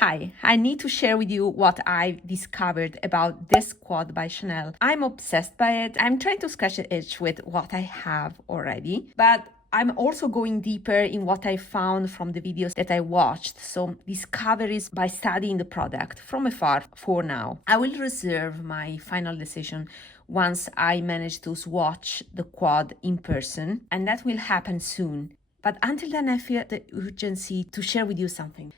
Hi, I need to share with you what I discovered about this quad by Chanel. I'm obsessed by it. I'm trying to scratch the itch with what I have already, but I'm also going deeper in what I found from the videos that I watched. So discoveries by studying the product from afar for now. I will reserve my final decision once I manage to swatch the quad in person, and that will happen soon. But until then, I feel the urgency to share with you something.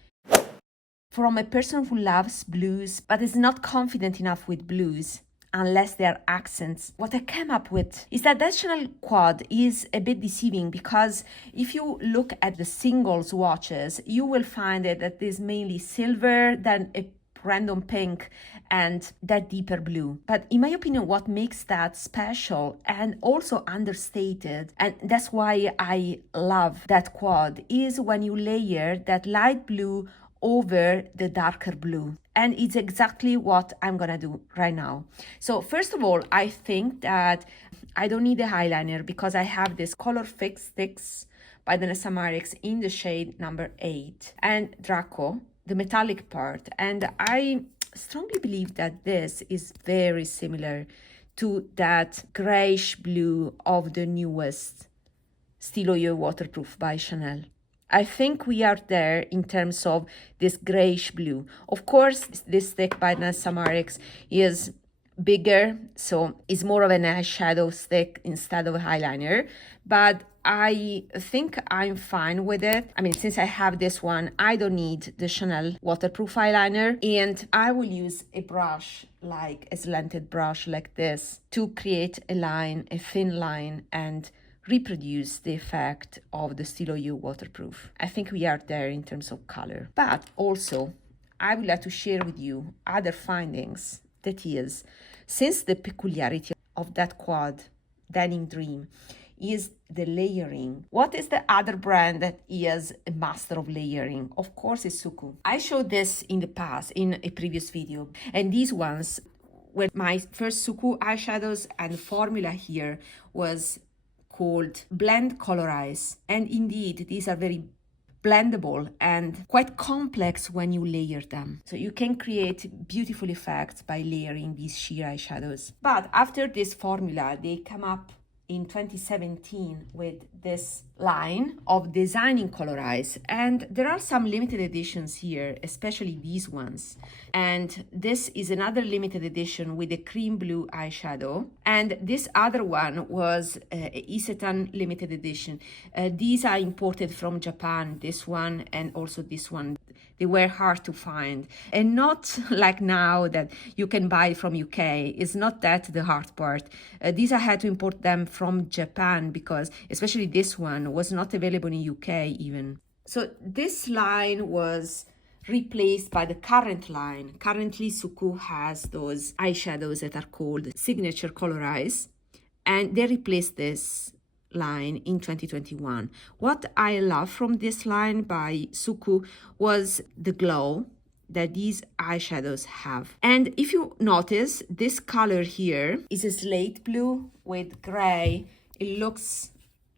From a person who loves blues but is not confident enough with blues unless they are accents, what I came up with is that Chanel quad is a bit deceiving, because if you look at the single swatches, you will find that there's mainly silver, then a random pink, and that deeper blue. But in my opinion, what makes that special and also understated, and that's why I love that quad, is when you layer that light blue over the darker blue. And it's exactly what I'm gonna do right now. So first of all, I think that I don't need a eyeliner because I have this Color Fix Sticks by the Marix in the shade number 8 and Draco, the metallic part. And I strongly believe that this is very similar to that grayish blue of the newest Still Oil Waterproof by Chanel. I think we are there in terms of this grayish blue. Of course, this stick by Marix is bigger, so it's more of an eyeshadow stick instead of a eyeliner, but I think I'm fine with it. I mean, since I have this one, I don't need the Chanel waterproof eyeliner, and I will use a brush, like a slanted brush like this, to create a line, a thin line, and reproduce the effect of the Still Oil Waterproof. I think we are there in terms of color. But also, I would like to share with you other findings. That is, since the peculiarity of that quad, Denim Dream, is the layering. What is the other brand that is a master of layering? Of course, it's Suqqu. I showed this in the past in a previous video, and these ones were my first Suqqu eyeshadows, and the formula here was called Blend Colorize. And indeed, these are very blendable and quite complex when you layer them. So you can create beautiful effects by layering these sheer eyeshadows. But after this formula, they come up in 2017 with this line of designing colorize, and there are some limited editions here, especially these ones. And this is another limited edition with a cream blue eyeshadow, and this other one was Isetan limited edition. These are imported from Japan, this one and also this one. They were hard to find, and not like now that you can buy from UK. It's not that the hard part. These I had to import them from Japan, because especially this one was not available in UK even. So this line was replaced by the current line. Currently, Suqqu has those eyeshadows that are called Signature Colorize, and they replaced this line in 2021. What I love from this line by Suqqu was the glow that these eyeshadows have. And if you notice, this color here is a slate blue with gray. It looks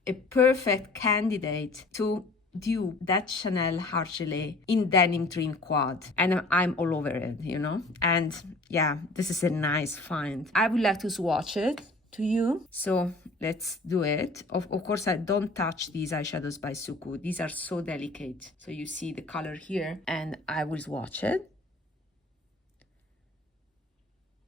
a perfect candidate to dupe that Chanel Heart Gelée in Denim Dream Quad. And I'm all over it, you know? And yeah, this is a nice find. I would like to swatch it to you, so let's do it. Of course, I don't touch these eyeshadows by Suqqu. These are so delicate. So you see the color here, and I will swatch it.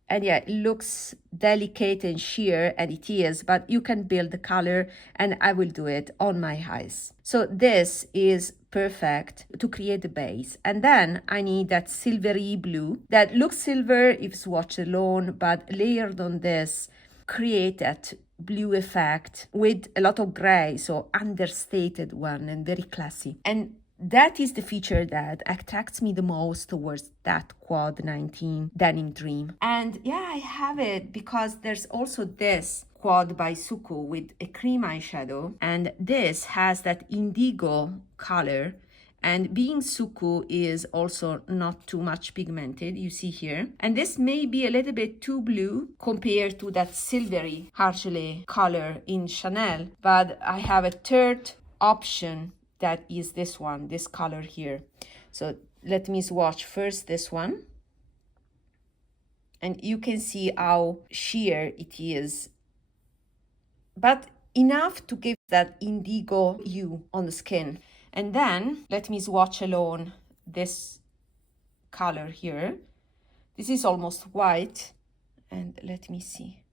And yeah, it looks delicate and sheer, and it is, but you can build the color, and I will do it on my eyes. So this is perfect to create the base. And then I need that silvery blue that looks silver if swatched alone, but layered on this, create that blue effect with a lot of gray, so understated one and very classy. And that is the feature that attracts me the most towards that Quad 19 Denim Dream. And yeah, I have it because there's also this Quad by Suqqu with a cream eyeshadow, and this has that indigo color. And being Suqqu is also not too much pigmented, you see here. And this may be a little bit too blue compared to that silvery Heart Gelée color in Chanel. But I have a third option that is this one, this color here. So let me swatch first this one. And you can see how sheer it is, but enough to give that indigo hue on the skin. And then let me swatch alone this color here. This is almost white, and let me see.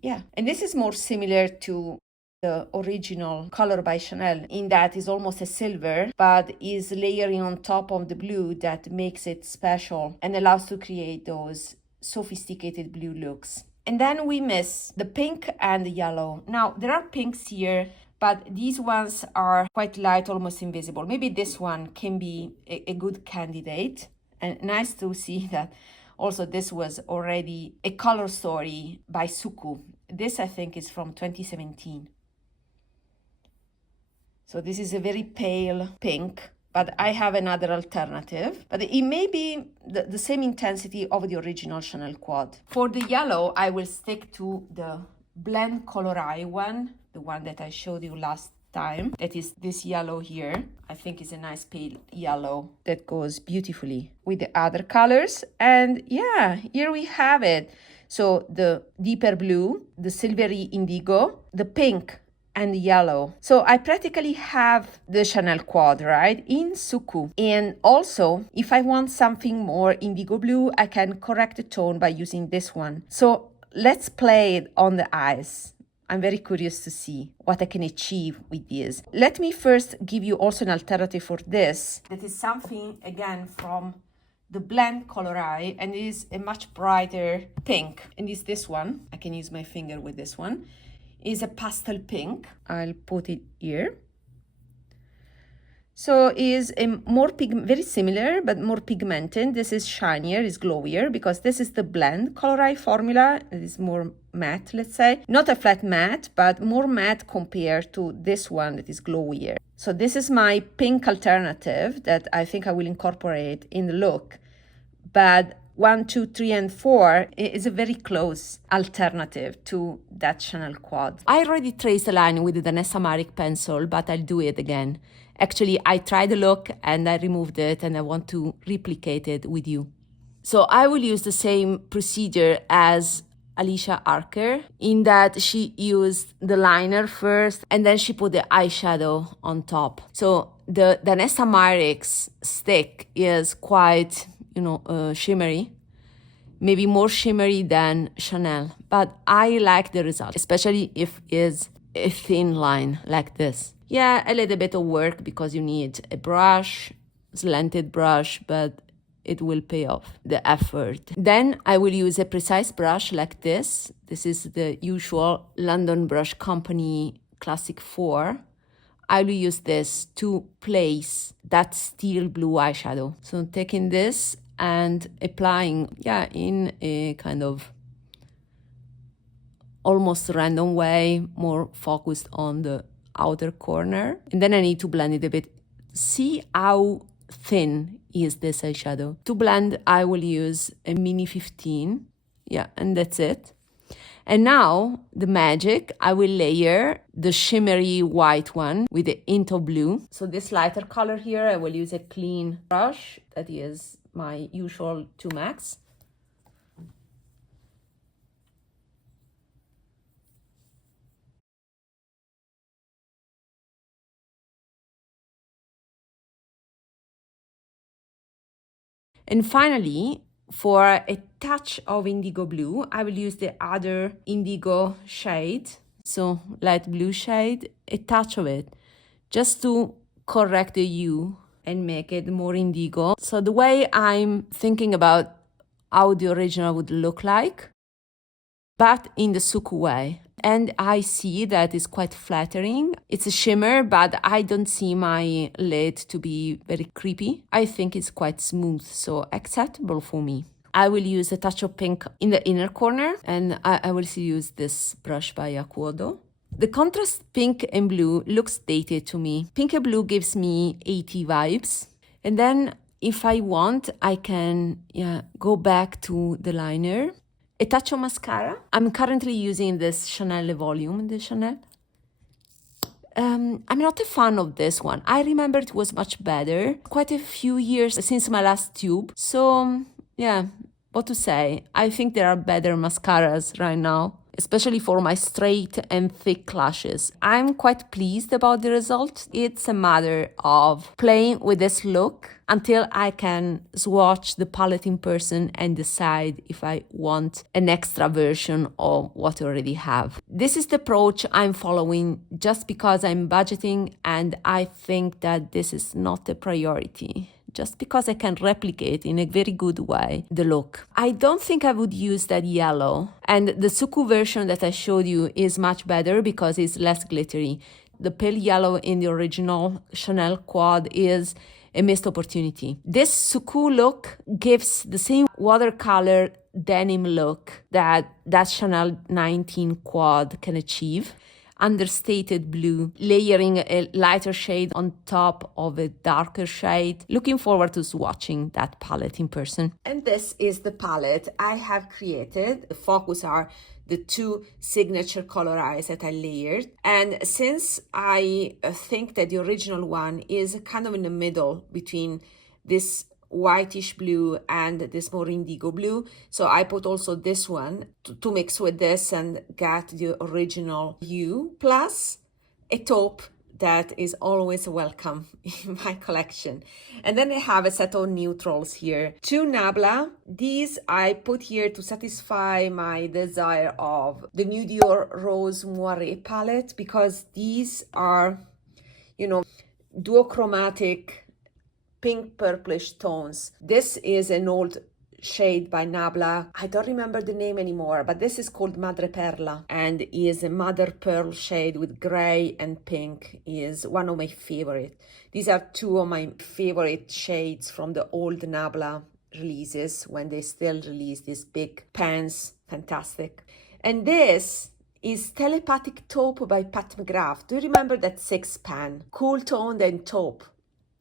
Yeah, and this is more similar to the original color by Chanel in that it's almost a silver, but is layering on top of the blue that makes it special and allows to create those sophisticated blue looks. And then we miss the pink and the yellow. Now, there are pinks here, but these ones are quite light, almost invisible. Maybe this one can be a good candidate. And nice to see that also this was already a color story by Suqqu. This, I think, is from 2017. So this is a very pale pink, but I have another alternative. But it may be the same intensity of the original Chanel quad. For the yellow, I will stick to the blend color one, the one that I showed you last time. That is this yellow here. I think it's a nice pale yellow that goes beautifully with the other colors. And yeah, here we have it. So the deeper blue, the silvery indigo, the pink, and yellow. So I practically have the Chanel quad, right, in Suqqu. And also, if I want something more indigo blue, I can correct the tone by using this one. So let's play it on the eyes. I'm very curious to see what I can achieve with this. Let me first give you also an alternative for this. That is something, again, from the blend color eye, and it is a much brighter pink. And it's this one. I can use my finger with this one. Is a pastel pink. I'll put it here. So is a more very similar but more pigmented. This is shinier, is glowier because this is the blend color eye formula. It is more matte, let's say. Not a flat matte, but more matte compared to this one that is glowier. So this is my pink alternative that I think I will incorporate in the look. But 1, 2, 3, and 4 is a very close alternative to that Chanel quad. I already traced the line with the Danessa Marek pencil, but I'll do it again. Actually, I tried the look and I removed it, and I want to replicate it with you. So I will use the same procedure as Alicia Archer in that she used the liner first and then she put the eyeshadow on top. So the Danessa Marek's stick is quite, shimmery, maybe more shimmery than Chanel, but I like the result, especially if it's a thin line like this. Yeah, a little bit of work because you need a brush, slanted brush, but it will pay off the effort. Then I will use a precise brush like this. This is the usual London Brush Company Classic 4. I will use this to place that steel blue eyeshadow. So taking this and applying, in a kind of almost random way, more focused on the outer corner. And then I need to blend it a bit. See how thin is this eyeshadow. To blend, I will use a mini 15. Yeah, and that's it. And now, the magic, I will layer the shimmery white one with a hint of blue. So this lighter color here, I will use a clean brush. That is my usual 2 Max. And finally, for a touch of indigo blue, I will use the other indigo shade, so light blue shade, a touch of it, just to correct the hue and make it more indigo. So the way I'm thinking about how the original would look like, but in the Suqqu way. And I see that it's quite flattering. It's a shimmer, but I don't see my lid to be very creepy. I think it's quite smooth, so acceptable for me. I will use a touch of pink in the inner corner, and I will use this brush by Aquodo. The contrast pink and blue looks dated to me. Pink and blue gives me 80 vibes. And then if I want, I can go back to the liner. A touch of mascara. I'm currently using this Chanel Volume, the Chanel. I'm not a fan of this one. I remember it was much better. Quite a few years since my last tube. So, yeah, what to say? I think there are better mascaras right now, especially for my straight and thick lashes. I'm quite pleased about the result. It's a matter of playing with this look until I can swatch the palette in person and decide if I want an extra version of what I already have. This is the approach I'm following just because I'm budgeting, and I think that this is not a priority. Just because I can replicate in a very good way the look. I don't think I would use that yellow. And the Suqqu version that I showed you is much better because it's less glittery. The pale yellow in the original Chanel quad is a missed opportunity. This Suqqu look gives the same watercolor denim look that Chanel 19 quad can achieve. Understated blue, layering a lighter shade on top of a darker shade. Looking forward to swatching that palette in person. And this is the palette I have created. The focus are the two signature color eyes that I layered. And since I think that the original one is kind of in the middle between this whitish blue and this more indigo blue, so I put also this one to mix with this and get the original hue, plus a taupe that is always welcome in my collection. And then I have a set of neutrals here. Two Nabla. These I put here to satisfy my desire of the new Dior Rose Moiré palette, because these are, duochromatic pink purplish tones. This is an old shade by Nabla. I don't remember the name anymore, but this is called Madreperla and is a mother pearl shade with gray and pink. Is one of my favorite. These are two of my favorite shades from the old Nabla releases when they still release these big pans. Fantastic. And this is Telepathic Taupe by Pat McGrath. Do you remember that 6-pan? Cool toned and taupe.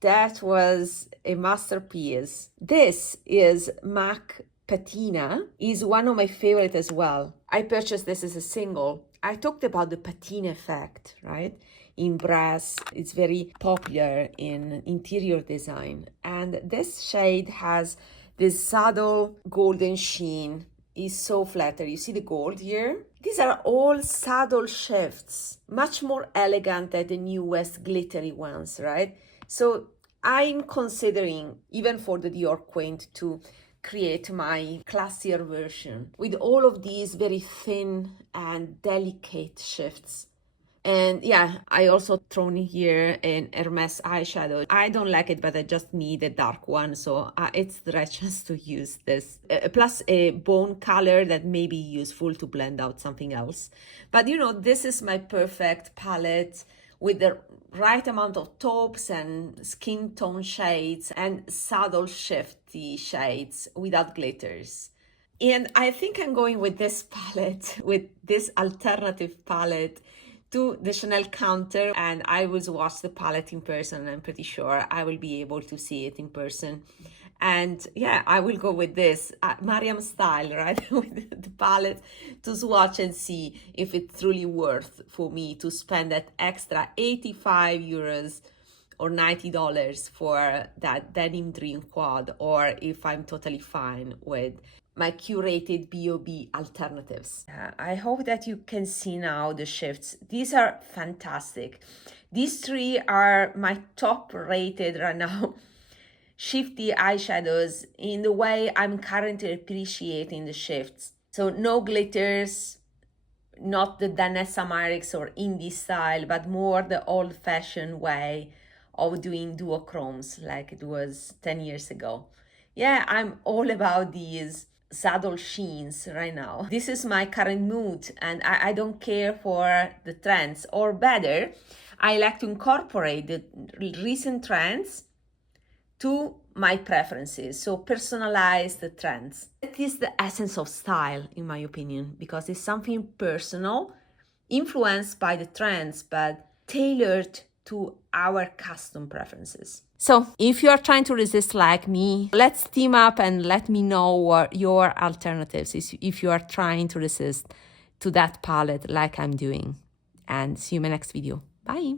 That was a masterpiece. This is MAC Patina. Is one of my favorite as well. I purchased this as a single. I talked about the patina effect, right? In brass, it's very popular in interior design. And this shade has this subtle golden sheen. Is so flattering. You see the gold here? These are all subtle shifts, much more elegant than the newest glittery ones, right? So I'm considering, even for the Dior Quaint, to create my classier version with all of these very thin and delicate shifts. And yeah, I also thrown here an Hermes eyeshadow. I don't like it, but I just need a dark one, so it's the right chance to use this. Plus a bone color that may be useful to blend out something else. But this is my perfect palette with the right amount of taupes and skin tone shades and subtle shifty shades without glitters. And I think I'm going with this palette, with this alternative palette, to the Chanel counter, and I will swatch the palette in person. I'm pretty sure I will be able to see it in person. And yeah, I will go with this Mariam style, right? With the palette to swatch and see if it's truly worth for me to spend that extra 85 euros or $90 for that Denim Dream Quad, or if I'm totally fine with my curated B.O.B. alternatives. I hope that you can see now the shifts. These are fantastic. These three are my top rated right now shifty eyeshadows in the way I'm currently appreciating the shifts. So no glitters, not the Danessa Myricks or indie style, but more the old-fashioned way of doing duochromes like it was 10 years ago. Yeah, I'm all about these subtle sheens right now. This is my current mood, and I don't care for the trends, or better, I like to incorporate the recent trends to my preferences, so personalize the trends. It is the essence of style, in my opinion, because it's something personal, influenced by the trends, but tailored to our custom preferences. So if you are trying to resist like me, let's team up and let me know what your alternatives is if you are trying to resist to that palette like I'm doing. And see you in my next video. Bye!